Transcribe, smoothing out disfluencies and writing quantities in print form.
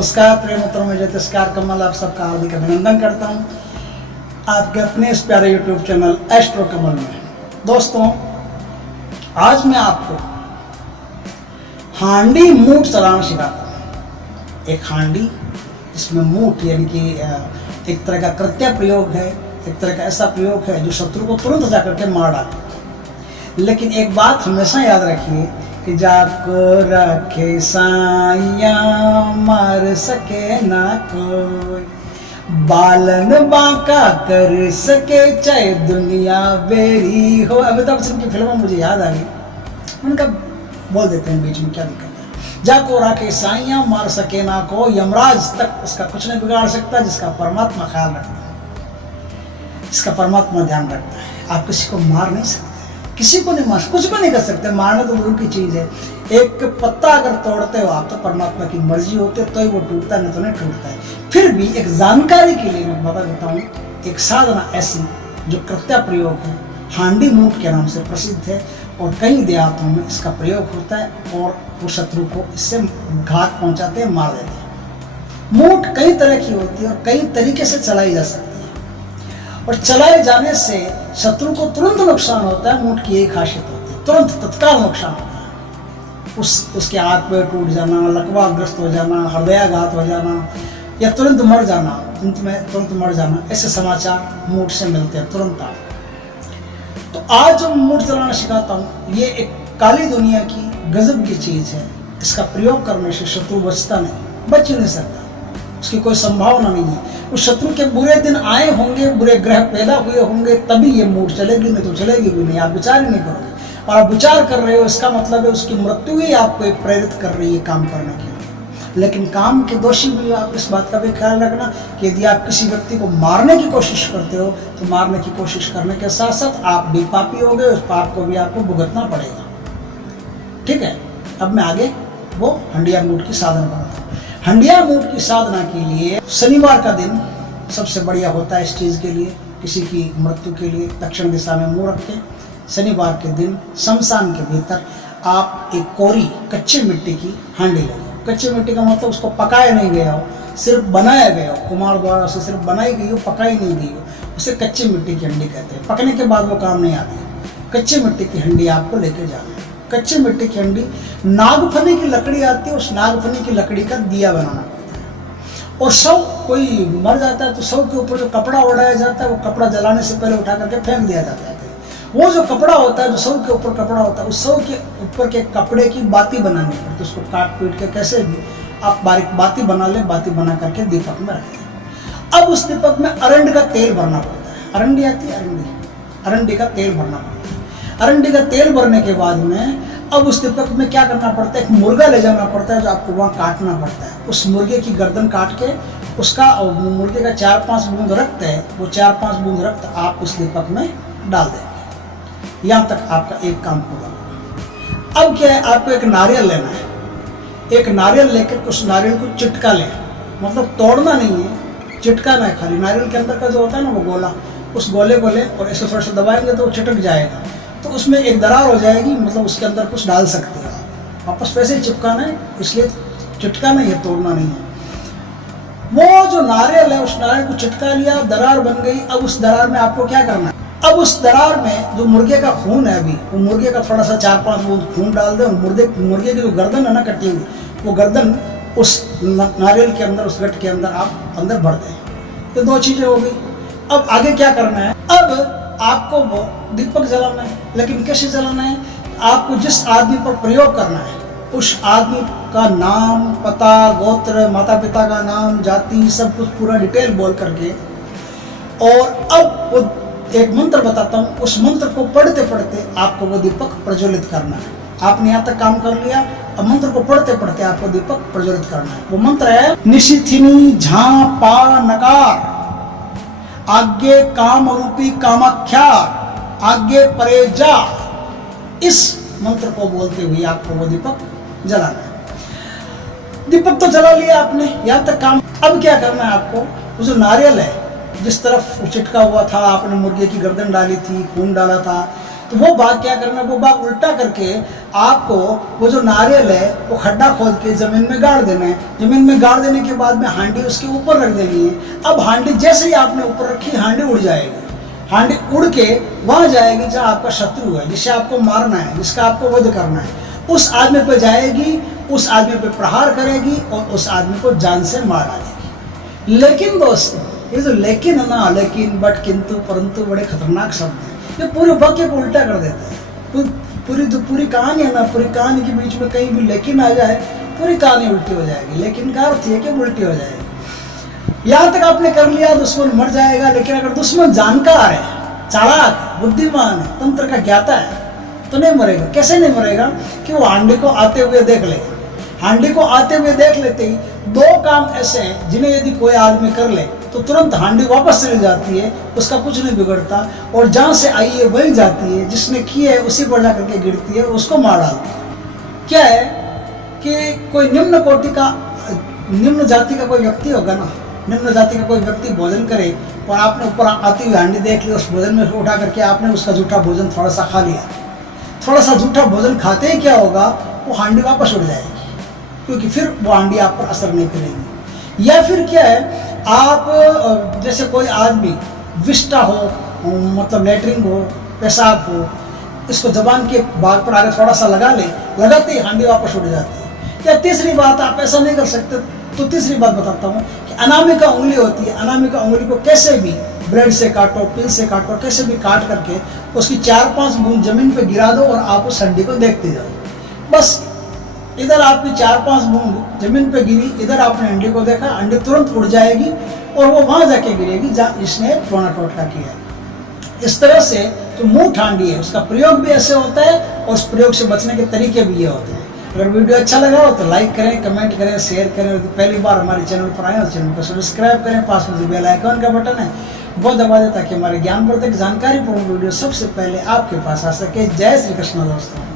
नमस्कार प्रिय मित्रों, मैं ज्योतिषकार कमल आप सबका हार्दिक अभिनंदन करता हूं आपके अपने इस प्यारे यूट्यूब चैनल एस्ट्रो कमल में। दोस्तों, आज मैं आपको हांडी मूठ चलाना सिखाता हूं। एक हांडी जिसमें मूठ यानी कि एक तरह का कृत्य प्रयोग है, एक तरह का ऐसा प्रयोग है जो शत्रु को तुरंत जाकर के मार डाले। लेकिन एक बात हमेशा याद रखिए कि जाको रखे साइया मार सके ना कोई, बालन बांका कर सके चाहे दुनिया बेरी हो। अमिताभ बच्चन की फिल्म मुझे याद आ गई, उनका बोल देते हैं बीच में, क्या दिक्कत है। जाको रखे साइया मार सके ना को, यमराज तक उसका कुछ नहीं बिगाड़ सकता जिसका परमात्मा ख्याल रखता है, जिसका परमात्मा ध्यान रखता है। आप किसी को मार नहीं सकते, किसी को नहीं मार, कुछ भी नहीं कर सकते। मारना तो दूर की चीज है। एक पत्ता अगर तोड़ते हो आप तो परमात्मा की मर्जी होती है तो ही वो टूटता है, नहीं तो नहीं टूटता है। फिर भी एक जानकारी के लिए मैं बता देता हूँ, एक साधना ऐसी जो कृत्य प्रयोग है, हांडी मूठ के नाम से प्रसिद्ध है और कई देहातों में इसका प्रयोग होता है और वो शत्रु को इससे घात पहुंचाते हैं, मार देते हैं। मूठ कई तरह की होती है और कई तरीके से चलाई जा सकती है और चलाए जाने से शत्रु को तुरंत नुकसान होता है। मूठ की यही खासियत होती है, तुरंत तत्काल नुकसान होता है। उसके हाथ पैर टूट जाना, लकवाग्रस्त हो जाना, हृदयाघात हो जाना या तुरंत मर जाना, अंत में तुरंत मर जाना, ऐसे समाचार मूठ से मिलते हैं तुरंत। आप तो आज जो मूठ चलाना सिखाता हूँ, ये एक काली दुनिया की गजब की चीज है। इसका प्रयोग करने से शत्रु बचता नहीं, बच ही नहीं सकता, उसकी कोई संभावना नहीं है। उस शत्रु के बुरे दिन आए होंगे, बुरे ग्रह पैदा हुए होंगे, तभी ये मूठ चलेगी, नहीं तो चलेगी भी नहीं। आप विचार ही नहीं करोगे और आप विचार कर रहे हो, इसका मतलब है उसकी मृत्यु ही आपको प्रेरित कर रही है काम करने के लिए। लेकिन काम के दोषी भी आप इस बात का भी ख्याल रखना कि यदि आप किसी व्यक्ति को मारने की कोशिश करते हो तो मारने की कोशिश करने के साथ साथ आप भी पापी हो गए, उस पाप को भी आपको भुगतना पड़ेगा। ठीक है, अब मैं आगे वो हंडिया मूठ की साधना बनाता हूँ। हंडिया मूठ की साधना के लिए शनिवार का दिन सबसे बढ़िया होता है इस चीज़ के लिए, किसी की मृत्यु के लिए। दक्षिण दिशा में मुंह रख के शनिवार के दिन शमशान के भीतर आप एक कोरी कच्ची मिट्टी की हांडी ले। कच्ची मिट्टी का मतलब उसको पकाया नहीं गया हो, सिर्फ बनाया गया हो, कुम्हार द्वारा उसे सिर्फ बनाई गई हो, पकाई नहीं गई हो, उसे कच्ची मिट्टी की हंडी कहते हैं। पकने के बाद वो काम नहीं आती। कच्ची मिट्टी की हंडी आपको लेके जाना है। कच्ची मिट्टी की हंडी, नागफनी की लकड़ी आती है, उस नागफनी की लकड़ी का दिया बनाना पड़ता है। और शव, कोई मर जाता है तो शव के ऊपर जो कपड़ा ओढ़ाया जाता है, वो कपड़ा जलाने से पहले उठा करके फेंक दिया जाता है। वो जो कपड़ा होता है, जो शव के ऊपर कपड़ा होता है, उस शव के ऊपर के कपड़े की बाती बनानी पड़ती है। उसको काट पीट के कैसे भी आप बारीक बाती बना ले, बाती बना करके दीपक में रखते हैं। अब उस दीपक में अरंडी का तेल भरना पड़ता है। अरंडी आती है, अरंडी का तेल भरना पड़ता है। अरंडी का तेल भरने के बाद में अब उस दीपक में क्या करना पड़ता है, एक मुर्गा ले जाना पड़ता है जो आपको वहाँ काटना पड़ता है। उस मुर्गे की गर्दन काट के उसका, मुर्गे का 4-5 बूंद रक्त है, वो 4-5 बूंद रक्त आप उस दीपक में डाल देंगे। यहाँ तक आपका एक काम पूरा होगा। अब क्या है, आपको एक नारियल लेना है। एक नारियल लेकर उस नारियल को चिटका लें, मतलब तोड़ना नहीं है, चिटकाना है खाली। नारियल के अंदर का जो होता है ना वो गोला, उस गोले को लें और ऐसे थोड़ा सा दबाएंगे तो वो चिटक जाएगा, तो उसमें एक दरार हो जाएगी, मतलब उसके अंदर कुछ डाल सकते हैं आप। वापस वैसे ही चिपकाना है, इसलिए चिटकाना ही है, तोड़ना नहीं है। वो जो नारियल है, उस नारियल को चिटका लिया, दरार बन गई। अब उस दरार में आपको क्या करना है, अब उस दरार में जो मुर्गे का खून है, अभी वो मुर्गे का थोड़ा सा 4-5 बूंद खून डाल दें। मुर्गे की जो गर्दन है ना कटी हुई, वो गर्दन उस नारियल के अंदर, उस गट के अंदर आप अंदर भर दें। तो 2 चीज़ें हो गई। अब आगे क्या करना है, अब आपको वो दीपक जलाना है। लेकिन कैसे जलाना है, आपको जिस आदमी पर प्रयोग करना है उस आदमी का नाम, पता, गोत्र, माता पिता का नाम, जाति, सब कुछ पूरा डिटेल बोल करके, और अब वो एक मंत्र बताता हूँ, उस मंत्र को पढ़ते पढ़ते आपको वो दीपक प्रज्वलित करना है। आपने यहाँ तक काम कर लिया, अब मंत्र को पढ़ते पढ़ते आपको दीपक प्रज्वलित करना है। वो मंत्र है निशिथिनी झां पा नकार, आज्ञे काम रूपी कामाख्या, आज्ञे परे जा। इस मंत्र को बोलते हुए आपको वो दीपक जलाना है। दीपक तो जला लिया आपने, यहाँ तक काम। अब क्या करना है आपको, वो जो नारियल है जिस तरफ चिटका हुआ था, आपने मुर्गे की गर्दन डाली थी, खून डाला था, तो वो बाघ क्या करना, वो बाघ उल्टा करके आपको वो जो नारियल है वो खड्डा खोद के ज़मीन में गाड़ देना है। ज़मीन में गाड़ देने के बाद में हांडी उसके ऊपर रख देनी है। अब हांडी जैसे ही आपने ऊपर रखी, हांडी उड़ जाएगी। हांडी उड़ के वहाँ जाएगी जहाँ आपका शत्रु है, जिसे आपको मारना है, जिसका आपको वध करना है, उस आदमी पर जाएगी, उस आदमी पर प्रहार करेगी और उस आदमी को जान से मार डालेगी। लेकिन दोस्तों, ये जो लेकिन है ना, लेकिन, बट, किंतु, परंतु बड़े खतरनाक शब्द हैं। ये पूरे वाक्य को उल्टा कर देते हैं। पूरी कहानी है ना, पूरी कहानी के बीच में कहीं भी लेकिन आ जाए, पूरी कहानी उल्टी हो जाएगी। लेकिन का अर्थ है कि उल्टी हो जाएगी। यहाँ तक आपने कर लिया, दुश्मन मर जाएगा। लेकिन अगर दुश्मन जानकार है, चालाक, बुद्धिमान है, तंत्र का ज्ञाता है, तो नहीं मरेगा। कैसे नहीं मरेगा? कि वो हांडी को आते हुए देख लेगा। हांडी को आते हुए देख लेते ही दो काम ऐसे हैं जिन्हें यदि कोई आदमी कर ले तो तुरंत हांडी वापस चली जाती है, उसका कुछ नहीं बिगड़ता, और जहाँ से आई है वहीं जाती है, जिसने की है उसी पर जा करके गिरती है, उसको मार डालती है। क्या है कि कोई निम्न कोटि का, निम्न जाति का कोई व्यक्ति होगा ना, निम्न जाति का कोई व्यक्ति भोजन करे और आपने ऊपर आती हुई हांडी देख ली, उस भोजन में उठा करके आपने उसका जूठा भोजन थोड़ा सा खा लिया। थोड़ा सा जूठा भोजन खाते ही क्या होगा, वो हांडी वापस उड़ जाएगी, क्योंकि फिर वो हांडी आप पर असर नहीं करेगी। या फिर क्या है, आप जैसे कोई आदमी विष्टा हो, मतलब लेटरिन हो, पेशाब हो, इसको जबान के भाग पर आगे थोड़ा सा लगा ले, लगाते ही हांडी वापस उड़ जाती है। या तीसरी बात, आप ऐसा नहीं कर सकते तो तीसरी बात बताता हूँ कि अनामिका उंगली होती है। अनामिका उंगली को कैसे भी ब्लेड से काटो, पिन से काटो, कैसे भी काट करके उसकी 4-5 बूंद जमीन पे गिरा दो और आप उस हड्डी को देखते जाओ। बस इधर आपकी 4-5 बूंद जमीन पे गिरी, इधर आपने अंडे को देखा, अंडे तुरंत उड़ जाएगी और वो वहां जाके गिरेगी जहाँ इसने टोना टोटका किया। इस तरह से जो मुंह हांडी है उसका प्रयोग भी ऐसे होता है और उस प्रयोग से बचने के तरीके भी ये होते हैं। अगर वीडियो अच्छा लगा हो तो लाइक करें, कमेंट करें, शेयर करें। और पहली बार हमारे चैनल पर आए तो चैनल को सब्सक्राइब करें। पास में जो बेल आइकन का बटन है वो दबा दें ताकि हमारे ज्ञानवर्धक जानकारीपूर्ण वीडियो सबसे पहले आपके पास आ सके। जय श्री कृष्ण दोस्तों।